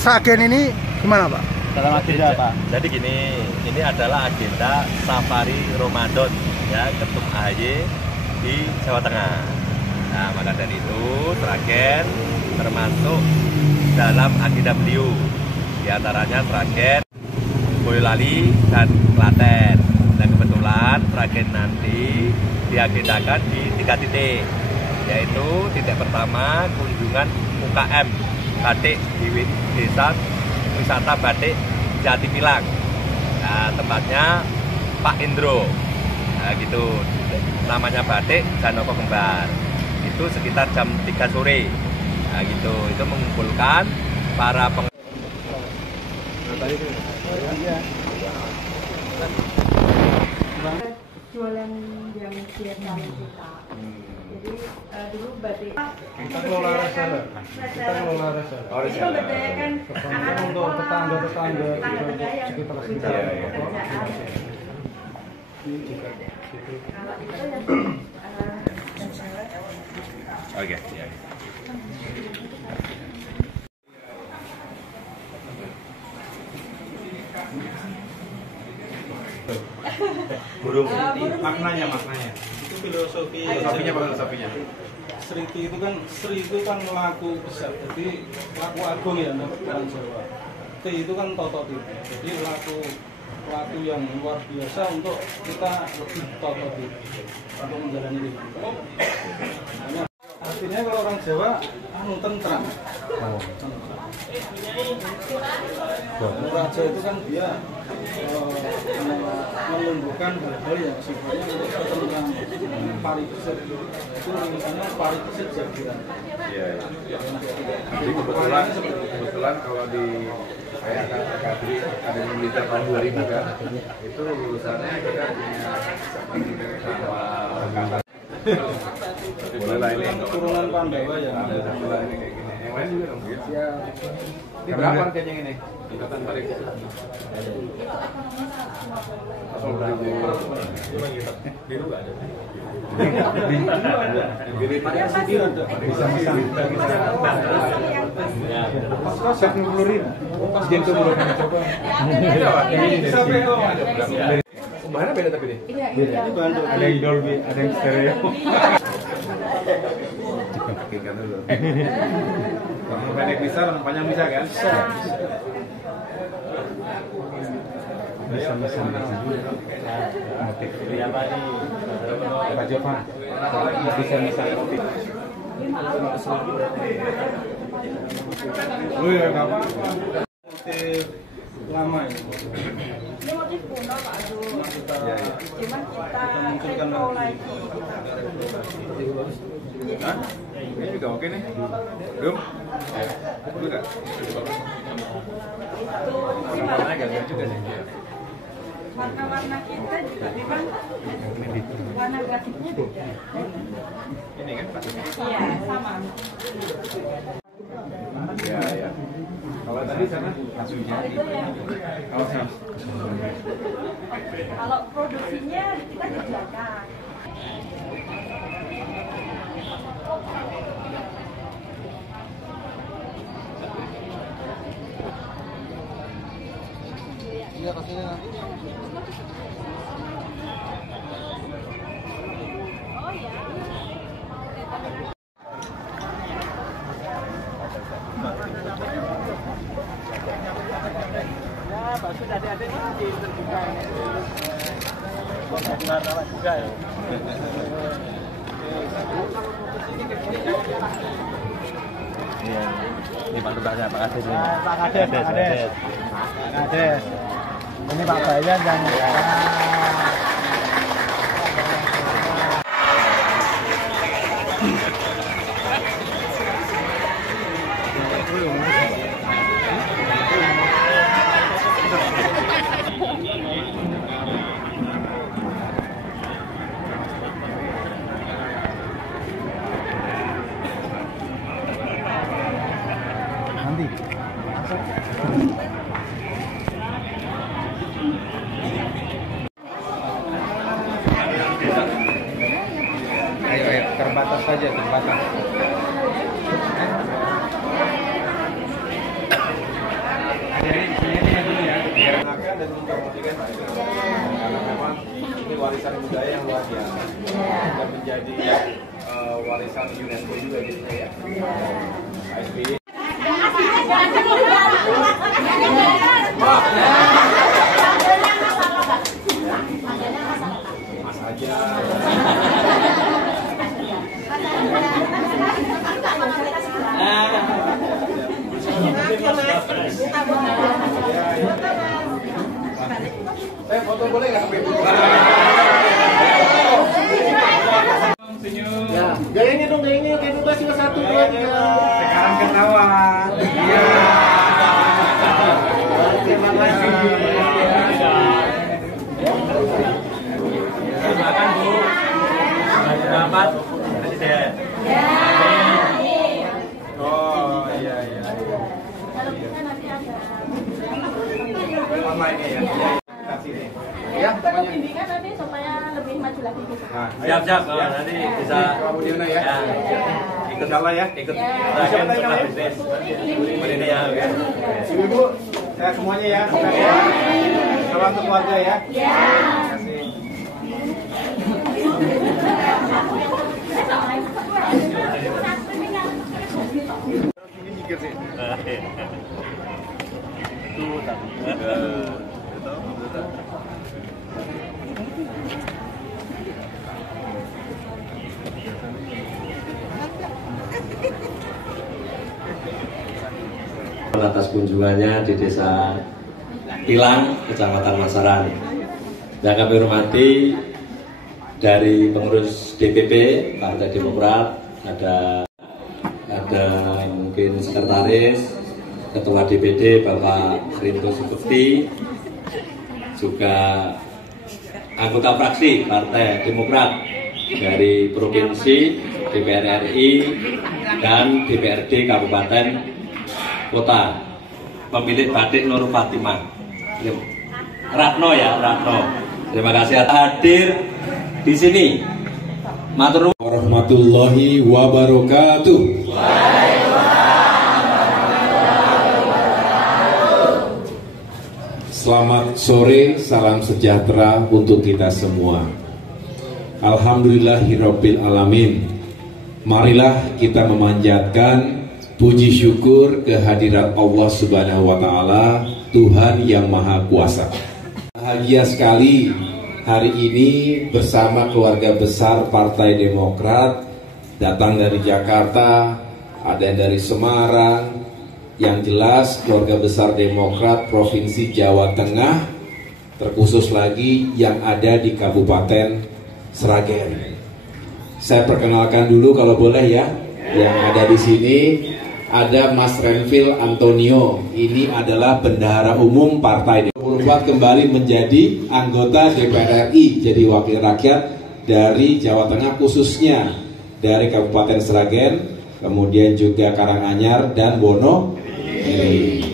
Sragen ini gimana Pak? Dalam agenda apa? Jadi gini, ini adalah agenda Safari Ramadan ya Ketum AHY di Jawa Tengah. Nah, maka dari itu Sragen termasuk dalam agenda beliau. Di antaranya Sragen, Boyolali, dan Klaten. Dan kebetulan Sragen nanti diagendakan di 3 titik, yaitu titik pertama kunjungan UKM batik di Desa Wisata Batik Jatipilang. Nah, tempatnya Pak Indro. Nah, gitu. Namanya Batik Janoko Kembar. Itu sekitar jam 3 sore. Nah, gitu. Itu mengumpulkan para jualan yang biasa kita. Jadi dulu batik Kita kelola reseller. Kita kelola reseller. itu memberdayakan anak-anak Untuk tetangga-tetangga yang sekitar pekerjaan. Kalau itu yang Oke, ya. burung maknanya itu filosofinya Sriti itu kan Sri itu kan laku besar, jadi laku agung ya untuk orang Jawa. T itu kan totot itu, jadi laku yang luar biasa untuk kita lebih totot itu untuk menjalani hidup. Artinya kalau orang Jawa tentram. Raja itu kan dia menumbuhkan hal-hal yang sifatnya untuk ketentraman. Parikisit itu namanya parikisit jagiran. Iya. Jadi kebetulan kalau di kayak Kadri ada yang militer tahun 2000 kan, itu lulusannya kita punya sama angkatan. Boleh lah ini Turunan Pandawa ya. Boleh ini kayak gini. Yang lain juga dong. Siap. Ini berapa harganya ini? Ikatan parikisit. Langsung biru nggak ada. Bisa pesan. Kosong 10.000. Dia tuh belum coba. Bahannya beda tapi nih. Beda. Ada yang Dolby, ada yang stereo. Pakai dulu. Kalau pendek bisa, panjang bisa kan? Bisa motif. Ini apa nih? Pak Jova. Bisa motif. Lu ya apa? Motif lama ini. ini motif kuno Pak Aduh. Cuman kita retro lagi. Hah? Ini juga oke nih. Belum? Belum nggak? Warnanya gak juga sih. Warna-warna kita juga memang warna grafiknya beda. Ini kan Pak? Iya, sama. Ya, ya. Kalau tadi sana langsung jadi. Kalau produksinya kita kerjakan. Iya kasihnya. Ya, bakso dari adik ini terbuka ini. Benar juga ya. Iya. Ini Pak Tukangnya Pak Kades ini. Pak Kades. Ini Pak Bayan yang nanti. Terbatas saja, terbatas. kan Pak? Karena memang ini warisan budaya yang luar biasa dan menjadi warisan UNESCO juga gitu ya. Pak SBY. Mas aja. Saya foto boleh nggak sampai itu? Senyum. Ya, gayanya dong, gayanya kayak bebas cuma satu dua tiga. Sekarang ketawa. Iya. Terima kasih. Silakan Bu. Dapat presiden. Oh iya iya. Kalau kita nanti ada Online ya. Kita sini. ya, perlu bimbingan nanti supaya lebih maju lagi gitu. Siap-siap, nanti bisa Kamu Diana ya. ikut Salah ya. ikut Siapa bagian tadi namanya? bisnis. Ini ya. Ibu, saya semuanya ya. Salam untuk keluarga ya. Terima kasih. Ini mikir sih. Itu tadi. Atas kunjungannya di Desa Pilang, Kecamatan Masaran. Yang kami hormati dari pengurus DPP Partai Demokrat, ada mungkin sekretaris, ketua DPD Bapak Rinto Suketi, juga anggota fraksi Partai Demokrat dari Provinsi, DPR RI, dan DPRD Kabupaten Kota, pemilik batik Nur Fatimah, Ratno ya, Ratno. Terima kasih hadir di sini. Matur nuwun warahmatullahi wabarakatuh. Selamat sore, salam sejahtera untuk kita semua. Alhamdulillahirabbil alamin. Marilah kita memanjatkan puji syukur kehadirat Allah Subhanahu wa taala, Tuhan yang Maha Kuasa. Bahagia sekali hari ini bersama keluarga besar Partai Demokrat, datang dari Jakarta, ada yang dari Semarang, yang jelas keluarga besar Demokrat Provinsi Jawa Tengah, terkhusus lagi yang ada di Kabupaten Sragen. Saya perkenalkan dulu kalau boleh ya, yang ada di sini. Ada Mas Renvil Antonio, ini adalah bendahara umum Partai Demokrat, kembali menjadi anggota DPR RI, jadi wakil rakyat dari Jawa Tengah, khususnya dari Kabupaten Sragen, kemudian juga Karanganyar dan Wonogiri.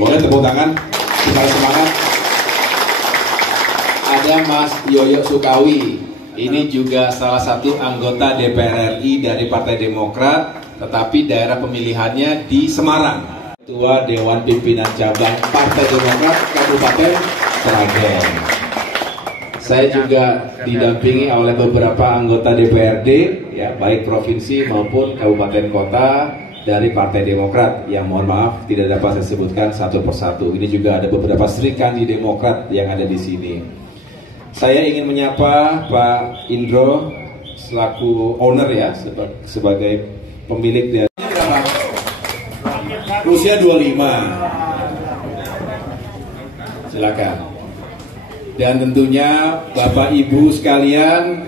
Boleh tepuk tangan, supaya semangat. Ada Mas Yoyo Sukawi, ini juga salah satu anggota DPR RI dari Partai Demokrat, tetapi daerah pemilihannya di Semarang. Ketua Dewan Pimpinan Cabang Partai Demokrat Kabupaten Sragen. Saya juga didampingi oleh beberapa anggota DPRD, ya baik provinsi maupun kabupaten kota dari Partai Demokrat. Yang mohon maaf tidak dapat saya sebutkan satu persatu. Ini juga ada beberapa serikandi Demokrat yang ada di sini. Saya ingin menyapa Pak Indro selaku owner ya, sebagai pemilik dari usia 25. Silakan. Dan tentunya Bapak Ibu sekalian,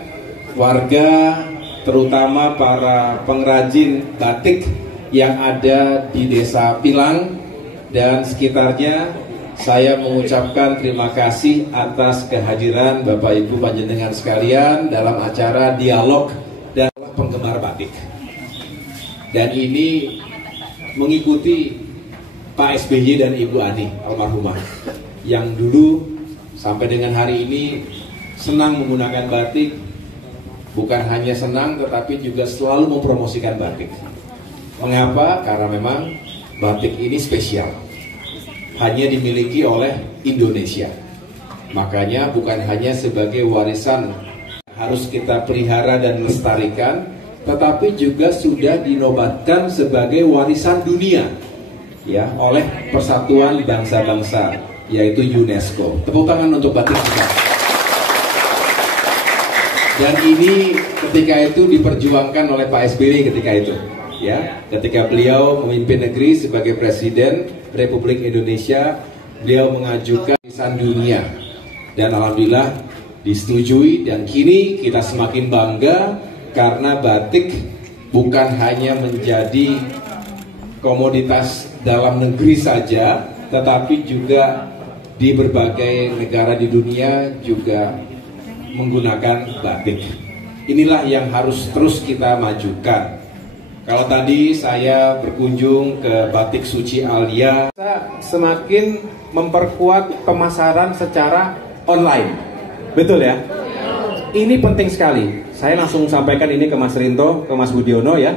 warga, terutama para pengrajin batik yang ada di Desa Pilang dan sekitarnya, saya mengucapkan terima kasih atas kehadiran Bapak Ibu panjenengan sekalian dalam acara dialog dan penggemar batik. Dan ini mengikuti Pak SBY dan Ibu Ani almarhumah, yang dulu sampai dengan hari ini senang menggunakan batik. Bukan hanya senang, tetapi juga selalu mempromosikan batik. Mengapa? Karena memang batik ini spesial, hanya dimiliki oleh Indonesia. Makanya bukan hanya sebagai warisan harus kita pelihara dan lestarikan, tetapi juga sudah dinobatkan sebagai warisan dunia ya oleh Persatuan Bangsa-Bangsa, yaitu UNESCO. Tepuk tangan untuk batik kita. Dan ini ketika itu diperjuangkan oleh Pak SBY ketika itu, ya, ketika beliau memimpin negeri sebagai Presiden Republik Indonesia, beliau mengajukan warisan dunia dan alhamdulillah disetujui, dan kini kita semakin bangga karena batik bukan hanya menjadi komoditas dalam negeri saja, tetapi juga di berbagai negara di dunia juga menggunakan batik. Inilah yang harus terus kita majukan. Kalau tadi saya berkunjung ke Batik Suci Alia, semakin memperkuat pemasaran secara online. Betul ya? Ini penting sekali. Saya langsung sampaikan ini ke Mas Rinto, ke Mas Budiono ya,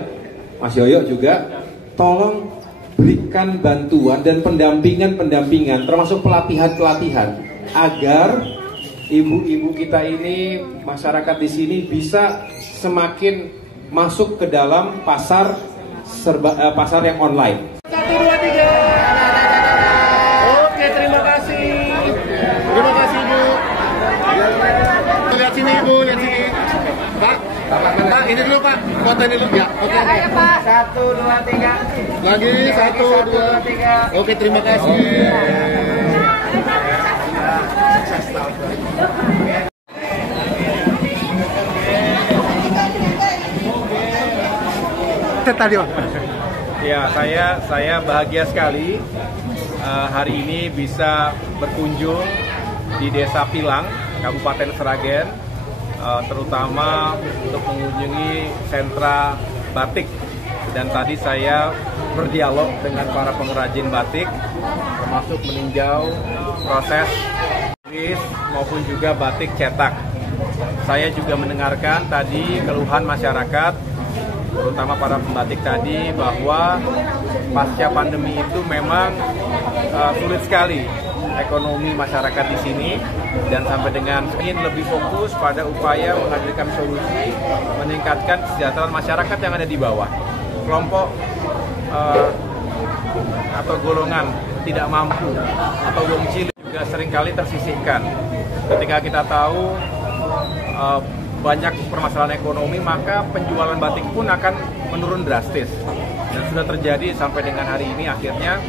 Mas Yoyo juga. Tolong berikan bantuan dan pendampingan, termasuk pelatihan agar ibu-ibu kita ini, masyarakat di sini bisa semakin masuk ke dalam pasar yang online. 1, 2, 3. Oke, terima kasih. Terima kasih, Bu. Lihat sini, Bu, lihat sini. Pak, ini dulu, Pak. Foto ini dulu. Ya, foto ini. Ya, Pak. 1, 2, 3. Lagi 1, 2, 3. Oke, terima kasih. Ya, saya bahagia sekali hari ini bisa berkunjung di Desa Pilang, Kabupaten Sragen, terutama untuk mengunjungi sentra batik. Dan tadi saya berdialog dengan para pengrajin batik, termasuk meninjau proses tulis maupun juga batik cetak. Saya juga mendengarkan tadi keluhan masyarakat, terutama para pembatik tadi, bahwa pasca pandemi itu memang sulit sekali ekonomi masyarakat di sini, dan sampai dengan ingin lebih fokus pada upaya menghadirkan solusi meningkatkan kesejahteraan masyarakat yang ada di bawah. Kelompok atau golongan tidak mampu atau wong cilik juga seringkali tersisihkan. Ketika kita tahu banyak permasalahan ekonomi, maka penjualan batik pun akan menurun drastis. Dan sudah terjadi sampai dengan hari ini. Akhirnya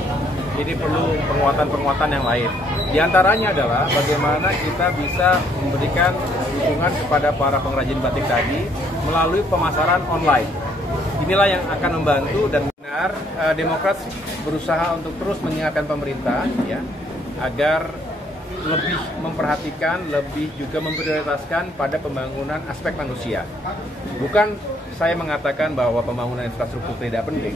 ini perlu penguatan-penguatan yang lain. Di antaranya adalah bagaimana kita bisa memberikan dukungan kepada para pengrajin batik tadi melalui pemasaran online. Inilah yang akan membantu, dan benar Demokrat berusaha untuk terus mengingatkan pemerintah ya, agar lebih memperhatikan, lebih juga memprioritaskan pada pembangunan aspek manusia. Bukan saya mengatakan bahwa pembangunan infrastruktur tidak penting,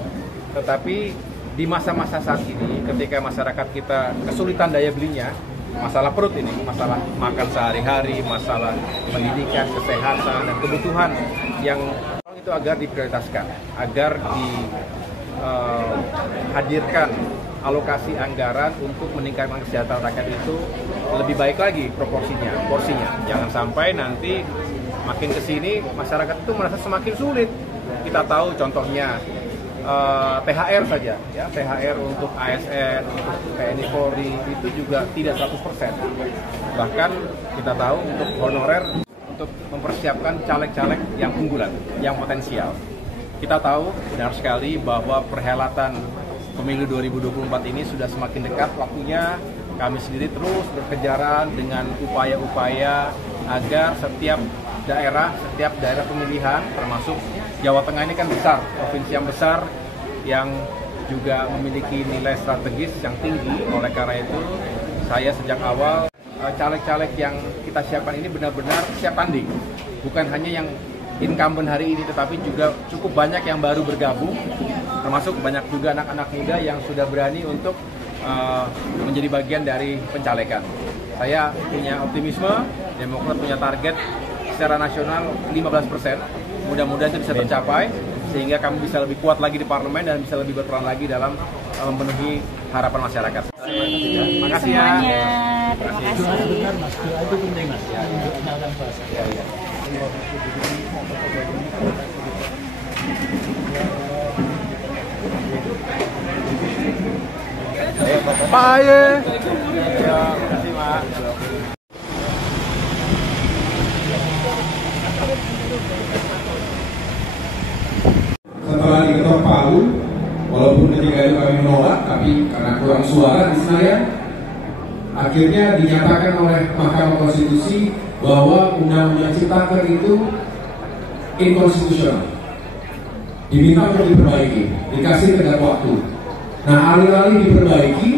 tetapi di masa-masa saat ini ketika masyarakat kita kesulitan daya belinya, masalah perut ini, masalah makan sehari-hari, masalah pendidikan, kesehatan, dan kebutuhan yang itu agar diprioritaskan, agar dihadirkan alokasi anggaran untuk meningkatkan kesejahteraan rakyat itu lebih baik lagi porsinya. Jangan sampai nanti makin kesini masyarakat itu merasa semakin sulit. Kita tahu contohnya THR saja, ya, THR untuk ASN, untuk TNI Polri itu juga tidak 100%. Bahkan kita tahu untuk honorer, untuk mempersiapkan caleg-caleg yang unggulan, yang potensial. Kita tahu benar sekali bahwa perhelatan pemilu 2024 ini sudah semakin dekat waktunya. Kami sendiri terus berkejaran dengan upaya-upaya agar setiap daerah pemilihan, termasuk Jawa Tengah ini kan besar, provinsi yang besar, yang juga memiliki nilai strategis yang tinggi. Oleh karena itu, saya sejak awal caleg-caleg yang kita siapkan ini benar-benar siap tanding. Bukan hanya yang incumbent hari ini, tetapi juga cukup banyak yang baru bergabung, termasuk banyak juga anak-anak muda yang sudah berani untuk menjadi bagian dari pencalekan. Saya punya optimisme, Demokrat punya target secara nasional 15%. Mudah-mudahan itu bisa tercapai, sehingga kami bisa lebih kuat lagi di parlemen dan bisa lebih berperan lagi dalam memenuhi harapan masyarakat. Terima kasih ya. terima kasih. Itu penting mas. Pak Aye. Setelah diketok palu, walaupun ketika itu kami menolak, tapi karena kurang suara di Senayan, akhirnya dinyatakan oleh Mahkamah Konstitusi bahwa Undang-Undang Ciptaker itu inkonstitusional. Diminta untuk diperbaiki, dikasih tenggat waktu. Nah, alih-alih diperbaiki,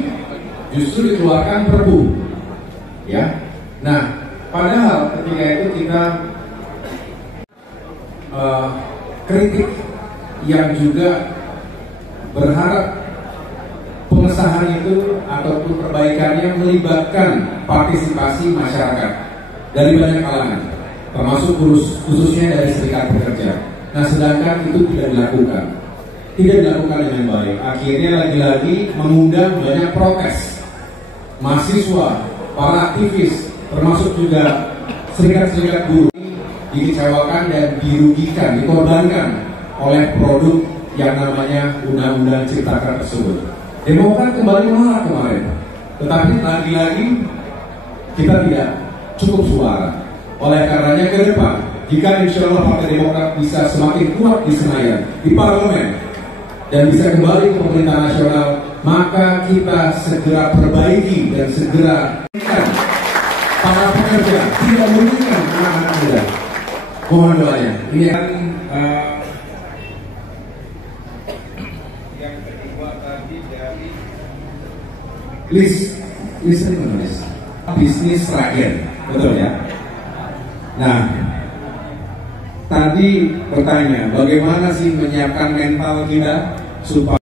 justru dikeluarkan Perpu. Ya, nah, padahal ketika itu kita kritik yang juga berharap pengesahan itu ataupun perbaikannya melibatkan partisipasi masyarakat dari banyak kalangan, termasuk khususnya dari serikat pekerja. Nah, sedangkan itu tidak dilakukan dengan baik. Akhirnya lagi-lagi mengundang banyak protes mahasiswa, para aktivis, termasuk juga serikat-serikat buruh dikecewakan dan dirugikan, dikorbankan oleh produk yang namanya Undang-Undang Ciptaker tersebut. Demokrat kembali menolak kemarin, tetapi lagi-lagi kita tidak cukup suara. Oleh karenanya ke depan, jika insya Allah Partai Demokrat bisa semakin kuat di Senayan, di parlemen, dan bisa kembali ke pemerintah nasional, maka kita segera perbaiki dan segera para pekerja, tidak merugikan anak-anak muda. Mohon doanya. Ini yang kedua tadi dari list bisnis rakyat, betul ya? Nah, tadi bertanya bagaimana sih menyiapkan mental kita supaya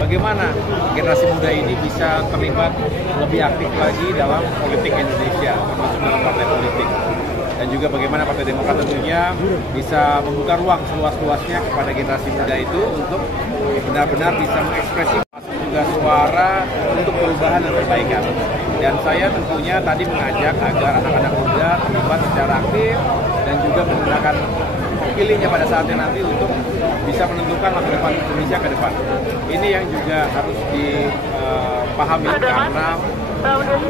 bagaimana generasi muda ini bisa terlibat lebih aktif lagi dalam politik Indonesia, termasuk dalam partai politik. Dan juga bagaimana Partai Demokrat tentunya bisa membuka ruang seluas-luasnya kepada generasi muda itu untuk benar-benar bisa mengekspresikan juga suara untuk perubahan dan perbaikan. Dan saya tentunya tadi mengajak agar anak-anak muda terlibat secara aktif dan juga menggunakan pilihnya pada saatnya nanti untuk bisa menentukan masa depan Indonesia ke depan. Ini yang juga harus dipahami karena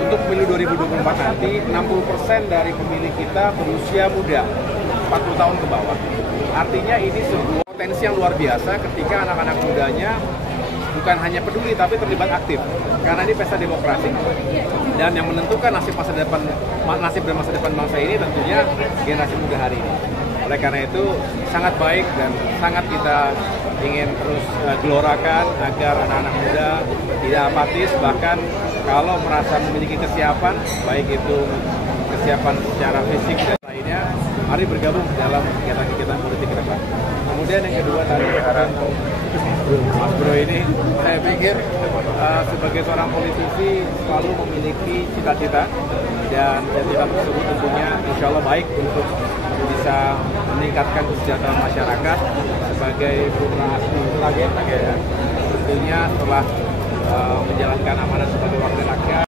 untuk pemilu 2024 nanti 60% dari pemilih kita berusia muda, 40 tahun ke bawah. Artinya ini sebuah potensi yang luar biasa ketika anak-anak mudanya bukan hanya peduli tapi terlibat aktif. Karena ini pesta demokrasi dan yang menentukan nasib dan masa depan bangsa ini tentunya generasi muda hari ini. Oleh karena itu sangat baik dan sangat kita ingin terus gelorakan agar anak-anak muda tidak apatis, bahkan kalau merasa memiliki kesiapan, baik itu kesiapan secara fisik dan lainnya, mari bergabung dalam kegiatan-kegiatan politik ke depan. Kemudian yang kedua tadi Mas Bro ini, saya pikir sebagai seorang politisi selalu memiliki cita-cita dan cita-cita tersebut tentunya insya Allah baik untuk bisa meningkatkan kesejahteraan masyarakat sebagai putra asli ya. Tentunya setelah menjalankan amanat sebagai wakil rakyat.